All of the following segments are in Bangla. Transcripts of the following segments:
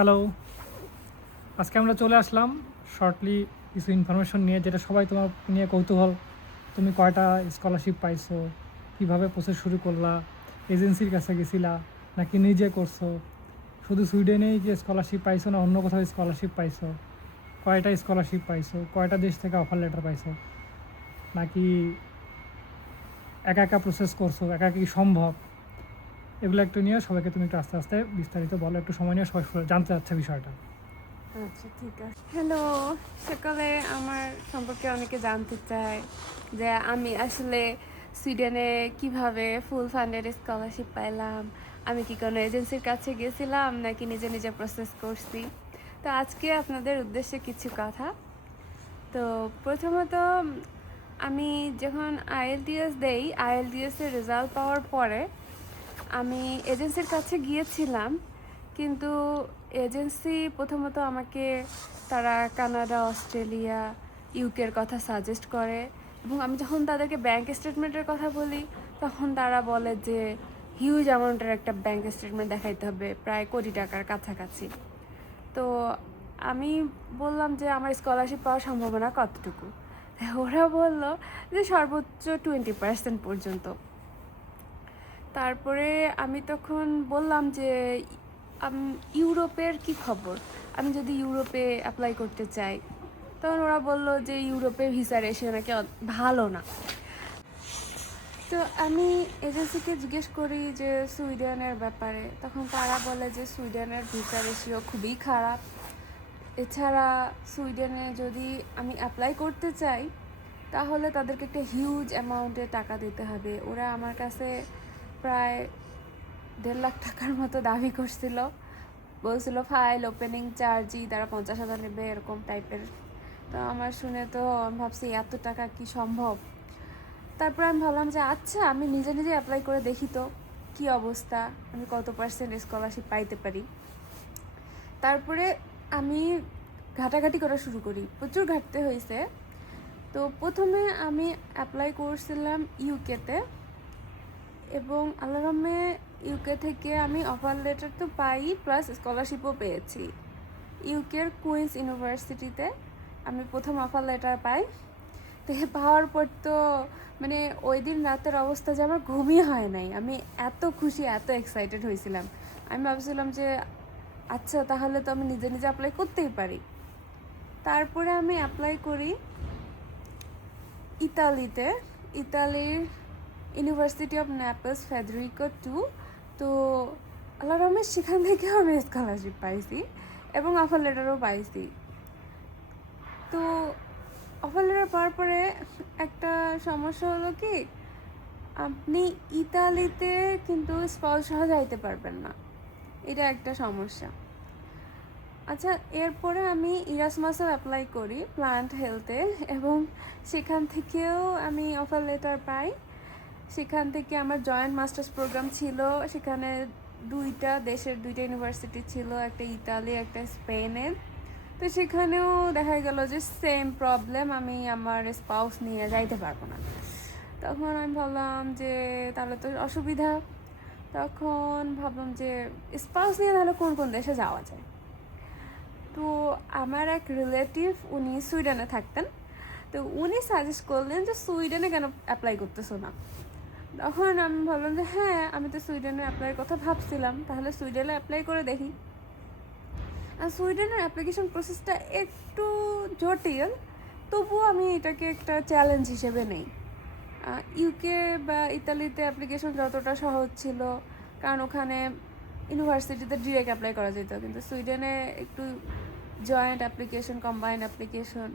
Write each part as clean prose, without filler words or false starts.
হ্যালো, আজকে আমরা চলে আসলাম শর্টলি কিছু ইনফরমেশন নিয়ে, যেটা সবাই তোমার নিয়ে কৌতূহল। তুমি কয়টা স্কলারশিপ পাইছো, কিভাবে প্রসেস শুরু করলা, এজেন্সির কাছে গেছিলা নাকি নিজে করছো, শুধু সুইডেনেই কি স্কলারশিপ পাইছো না অন্য কোথাও স্কলারশিপ পাইছো, কয়টা স্কলারশিপ পাইছো, কয়টা দেশ থেকে অফার লেটার পাইছো, নাকি একা একা প্রসেস করছো, একা কি সম্ভব, এগুলো একটু নিয়ে সবাইকে তুমি একটু আস্তে আস্তে বিস্তারিত বলো, একটু সময় নিয়ে সবাই জানতে চাচ্ছে বিষয়টা। আচ্ছা, ঠিক আছে। হ্যালো, সকালে আমার সম্পর্কে অনেকে জানতে চায় যে আমি আসলে সুইডেনে কিভাবে ফুল ফান্ডেড স্কলারশিপ পাইলাম, আমি কি কোনো এজেন্সির কাছে গেছিলাম নাকি নিজে নিজে প্রসেস করছি। তো আজকে আপনাদের উদ্দেশ্যে কিছু কথা। তো প্রথমত আমি যখন আইএলটিএস দেই, আইএলটিএসের রেজাল্ট পাওয়ার পরে আমি এজেন্সির কাছে গিয়েছিলাম, কিন্তু এজেন্সি প্রথমত আমাকে তারা কানাডা, অস্ট্রেলিয়া, ইউকের কথা সাজেস্ট করে, এবং আমি যখন তাদেরকে ব্যাংক স্টেটমেন্টের কথা বলি তখন তারা বলে যে হিউজ অ্যামাউন্টের একটা ব্যাংক স্টেটমেন্ট দেখাইতে হবে, প্রায় কোটি টাকার কাছাকাছি। তো আমি বললাম যে আমার স্কলারশিপ পাওয়ার সম্ভাবনা কতটুকু। ওরা বলল যে সর্বোচ্চ 20% পর্যন্ত। তারপরে আমি তখন বললাম যে ইউরোপের কি খবর, আমি যদি ইউরোপে অ্যাপ্লাই করতে চাই। তখন ওরা বলল যে ইউরোপে ভিসা রেশিও নাকি ভালো না। তো আমি এজেন্সিকে জিজ্ঞেস করি যে সুইডেনের ব্যাপারে, তখন তারা বলে যে সুইডেনের ভিসা রেশিও খুবই খারাপ। এছাড়া সুইডেনে যদি আমি অ্যাপ্লাই করতে চাই তাহলে তাদেরকে একটা হিউজ অ্যামাউন্টে টাকা দিতে হবে। ওরা আমার কাছে প্রায় 1.5 লাখ টাকার মতো দাবি করছিল, বলছিল ফাইল ওপেনিং চার্জই তারা 50,000 নেবে, এরকম টাইপের। তো আমার শুনে তো আমি ভাবছি এত টাকা কি সম্ভব। তারপর আমি ভাবলাম যে আচ্ছা, আমি নিজে নিজে অ্যাপ্লাই করে দেখি তো কি অবস্থা, আমি কত পার্সেন্ট স্কলারশিপ পাইতে পারি। তারপরে আমি ঘাটাঘাটি করা শুরু করি, প্রচুর ঘাটতে হয়েছে। তো প্রথমে আমি অ্যাপ্লাই করছিলাম ইউকেতে, এবং আল্লাহরহমে ইউকে থেকে আমি অফার লেটার তো পাই, প্লাস স্কলারশিপও পেয়েছি। ইউকের কুইন্স ইউনিভার্সিটিতে আমি প্রথম অফার লেটার পাই। তো পাওয়ার পর তো মানে ওই দিন রাতের অবস্থা যে আমার ঘুমই হয় নাই, আমি এত খুশি, এত এক্সাইটেড হয়েছিলাম। আমি ভাবছিলাম যে আচ্ছা, তাহলে তো আমি নিজে নিজে অ্যাপ্লাই করতেই পারি। তারপরে আমি অ্যাপ্লাই করি ইতালিতে, ইতালির ইউনিভার্সিটি অফ নেপলস ফেডেরিকো 2। তো আল্লাহ রহমের সেখান থেকেও আমি স্কলারশিপ পাইছি এবং অফার লেটারও পাইছি। তো অফার লেটার পাওয়ার পরে একটা সমস্যা হলো কি, আপনি ইতালিতে কিন্তু স্পল সহ যাইতে পারবেন না, এটা একটা সমস্যা। আচ্ছা, এরপরে আমি ইরাসমাসও অ্যাপ্লাই করি প্লান্ট হেলথে, এবং সেখান থেকেও আমি অফার লেটার পাই। সেখান থেকে আমার জয়েন্ট মাস্টার্স প্রোগ্রাম ছিল, সেখানে দুইটা দেশের দুইটা ইউনিভার্সিটি ছিল, একটা ইতালি একটা স্পেনের। তো সেখানেও দেখা গেল যে সেম প্রবলেম, আমি আমার স্পাউস নিয়ে যাইতে পারবো না। তখন আমি ভাবলাম যে তাহলে তো অসুবিধা। তখন ভাবলাম যে স্পাউস নিয়ে তাহলে কোন কোন দেশে যাওয়া যায়। তো আমার এক রিলেটিভ, উনি সুইডেনে থাকতেন। তো উনি সাজেস্ট করলেন যে সুইডেনে কেন অ্যাপ্লাই করতেছো না। তখন আমি ভাবলাম যে হ্যাঁ, আমি তো সুইডেনে অ্যাপ্লাইয়ের কথা ভাবছিলাম, তাহলে সুইডেনে অ্যাপ্লাই করে দেখি। আর সুইডেনের অ্যাপ্লিকেশন প্রসেসটা একটু জটিল, তবুও আমি এটাকে একটা চ্যালেঞ্জ হিসেবে নেই। ইউকে বা ইতালিতে অ্যাপ্লিকেশন যতটা সহজ ছিল, কারণ ওখানে ইউনিভার্সিটিতে ডিরেক্ট অ্যাপ্লাই করা যেত, কিন্তু সুইডেনে একটু জয়েন্ট অ্যাপ্লিকেশন, কম্বাইন্ড অ্যাপ্লিকেশন,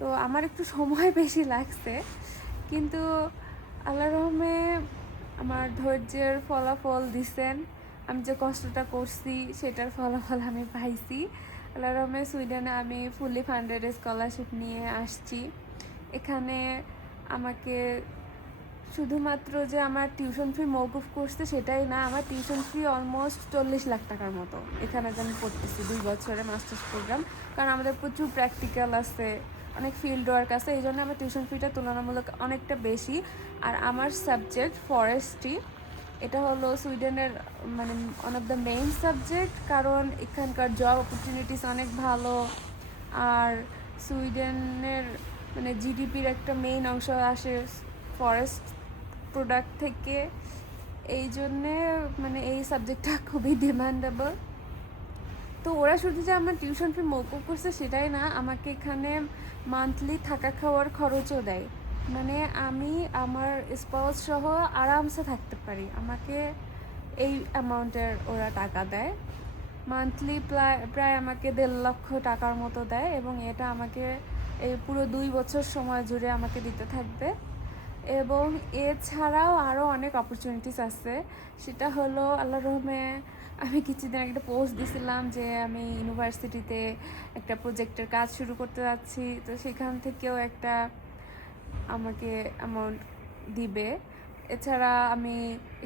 তো আমার একটু সময় বেশি লাগছে। কিন্তু আল্লাহর রহমে আমার ধৈর্যের ফলাফল দিছেন, আমি যে কষ্টটা করছি সেটার ফলাফল আমি পাইছি। আল্লাহর রহমে সুইডেনে আমি ফুলি ফান্ডেড স্কলারশিপ নিয়ে আসছি। এখানে আমাকে শুধুমাত্র যে আমার টিউশন ফি মওকুফ করছে সেটাই না, আমার টিউশন ফি অলমোস্ট 40 লাখ টাকার মতো এখানে যে আমি পড়তেছি 2 বছরের মাস্টার্স প্রোগ্রাম। কারণ আমাদের প্রচুর প্র্যাকটিক্যাল আছে, অনেক ফিল্ড ওয়ার্ক আছে, এই জন্য আমার টিউশন ফিটা তুলনামূলক অনেকটা বেশি। আর আমার সাবজেক্ট ফরেস্ট্রি, এটা হলো সুইডেনের মানে one of the main subject, কারণ এখানকার জব অপরচুনিটিস অনেক ভালো। আর সুইডেনের মানে জিডিপির একটা মেইন অংশ আসে ফরেস্ট প্রোডাক্ট থেকে। এই জন্যে মানে এই সাবজেক্টটা খুবই ডিমান্ডেবল। তো ওরা শুধু যে আমার টিউশন ফি মৌকুব করছে সেটাই না, আমাকে এখানে মান্থলি থাকা খাওয়ার খরচও দেয়। মানে আমি আমার স্পাউস সহ আরামসে থাকতে পারি, আমাকে এই অ্যামাউন্টের ওরা টাকা দেয়। মান্থলি প্রায় আমাকে 1.5 লক্ষ টাকার মতো দেয়, এবং এটা আমাকে এই পুরো 2 বছর সময় জুড়ে আমাকে দিতে থাকবে। এবং এছাড়াও আরও অনেক অপরচুনিটিস আছে। সেটা হলো আল্লাহর রহমে আমি কিছুদিন আগে একটা পোস্ট দিছিলাম যে আমি ইউনিভার্সিটিতে একটা প্রজেক্টের কাজ শুরু করতে যাচ্ছি, তো সেখান থেকেও একটা আমাকে অ্যামাউন্ট দিবে। এছাড়া আমি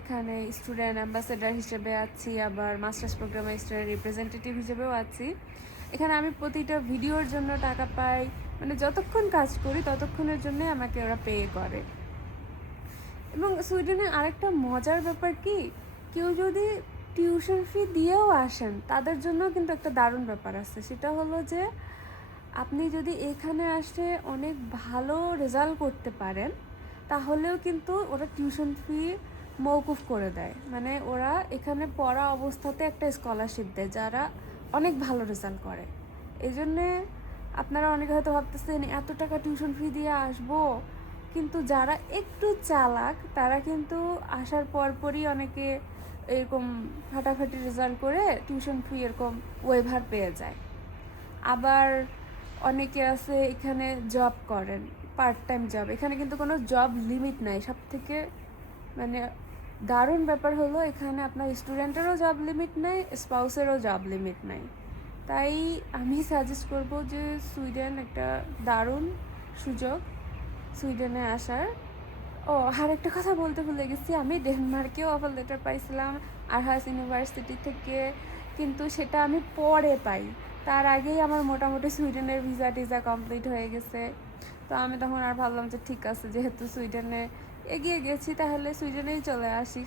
এখানে স্টুডেন্ট অ্যাম্বাসেডার হিসেবে আছি, আবার মাস্টার্স প্রোগ্রামে স্টুডেন্ট রিপ্রেজেন্টেটিভ হিসেবেও আছি। এখানে আমি প্রতিটা ভিডিওর জন্য টাকা পাই, মানে যতক্ষণ কাজ করি ততক্ষণের জন্যই আমাকে ওরা পে করে। এবং সুইডেনে আরেকটা মজার ব্যাপার কি, কেউ যদি টিউশন ফি দিয়েও আসেন তাদের জন্য কিন্তু একটা দারুণ ব্যাপার আছে। সেটা হলো যে আপনি যদি এখানে আসে অনেক ভালো রেজাল্ট করতে পারেন, তাহলেও কিন্তু ওরা টিউশন ফি মওকুফ করে দেয়। মানে ওরা এখানে পড়া অবস্থাতে একটা স্কলারশিপ দেয় যারা অনেক ভালো রেজাল্ট করে। এই জন্যে আপনারা অনেকে হয়তো ভাবতেছেন এত টাকা টিউশন ফি দিয়ে আসবো, কিন্তু যারা একটু চালাক তারা কিন্তু আসার পরপরই অনেকে এরকম ফাটাফাটি রেজাল্ট করে টিউশন ফি এরকম ওয়েভার পেয়ে যায়। আবার অনেকে আছে এখানে জব করেন, পার্ট টাইম জব। এখানে কিন্তু কোনো জব লিমিট নাই। সব থেকে মানে দারুণ ব্যাপার হলো এখানে আপনার স্টুডেন্টেরও জব লিমিট নাই, স্পাউসেরও জব লিমিট নাই। তাই আমি সাজেস্ট করব যে সুইডেন একটা দারুণ সুযোগ সুইডেনে আসার। ও আর একটা কথা বলতে ভুলে গেছি, আমি ডেনমার্কেও অফার লেটার পাইছিলাম আরহাস ইউনিভার্সিটি থেকে, কিন্তু সেটা আমি পরে পাই। তার আগেই আমার মোটামুটি সুইডেনের ভিসা টিজা কমপ্লিট হয়ে গেছে। তো আমি তখন আর ভাবলাম যে ঠিক আছে, যেহেতু সুইডেনে এগিয়ে গেছি তাহলে সুইডেনেই চলে আসি।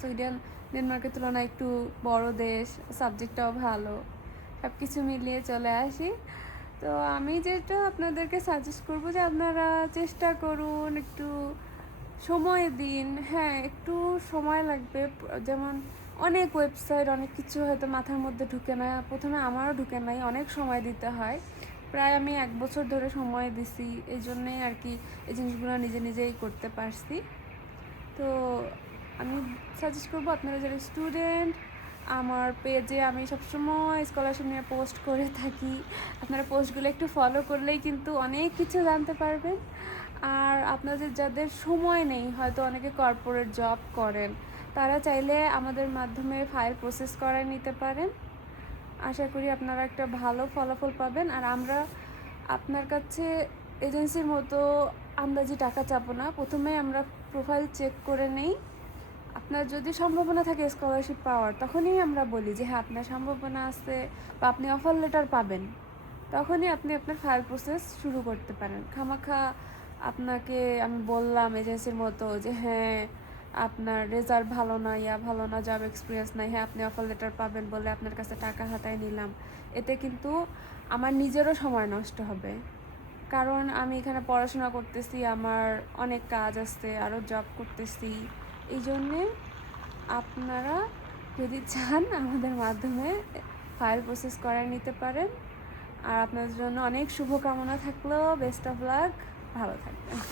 সুইডেন ডেনমার্কের তুলনায় একটু বড় দেশ, সাবজেক্টটাও ভালো, সব কিছু মিলিয়ে চলে আসি। তো আমি যেটা আপনাদেরকে সাজেস্ট করবো যে আপনারা চেষ্টা করুন, একটু সময় দিন। হ্যাঁ, একটু সময় লাগবে, যেমন অনেক ওয়েবসাইট অনেক কিছু হয়তো মাথার মধ্যে ঢুকে না, প্রথমে আমারও ঢুকে নাই, অনেক সময় দিতে হয়। প্রায় আমি 1 বছর ধরে সময় দিছি, এই জন্যেই আর কি এই জিনিসগুলো নিজে নিজেই করতে পারছি। তো আমি সাজেস্ট করবো আপনারা যারা স্টুডেন্ট, আমার পেজে আমি সবসময় স্কলারশিপ নিয়ে পোস্ট করে থাকি, আপনারা পোস্টগুলো একটু ফলো করলেই কিন্তু অনেক কিছু জানতে পারবেন। আর আপনাদের যাদের সময় নেই, হয়তো অনেকে কর্পোরেট জব করেন, তারা চাইলে আমাদের মাধ্যমে ফাইল প্রসেস করায় নিতে পারেন। আশা করি আপনারা একটা ভালো ফলাফল পাবেন। আর আমরা আপনার কাছে এজেন্সির মতো আন্দাজি টাকা চাবো না, প্রথমে আমরা প্রোফাইল চেক করে নেই। আপনার যদি সম্ভাবনা থাকে স্কলারশিপ পাওয়ার, তখনই আমরা বলি যে হ্যাঁ আপনার সম্ভাবনা আছে বা আপনি অফার লেটার পাবেন, তখনই আপনি আপনার ফাইল প্রসেস শুরু করতে পারেন। খামাখা আপনাকে আমি বললাম এজেন্সির মতো যে হ্যাঁ আপনার রেজাল্ট ভালো না, ভালো না, জব এক্সপিরিয়েন্স নাই, হ্যাঁ আপনি অফার লেটার পাবেন বলে আপনার কাছে টাকা হাতায় নিলাম, এতে কিন্তু আমার নিজেরও সময় নষ্ট হবে। কারণ আমি এখানে পড়াশোনা করতেছি, আমার অনেক কাজ আছে, আরও জব করতেছি। এই জন্যে আপনারা যদি চান আমাদের মাধ্যমে ফাইল প্রসেস করে নিতে পারেন। আর আপনাদের জন্য অনেক শুভকামনা থাকলো, বেস্ট অফ লাক, ভালো থাকবেন।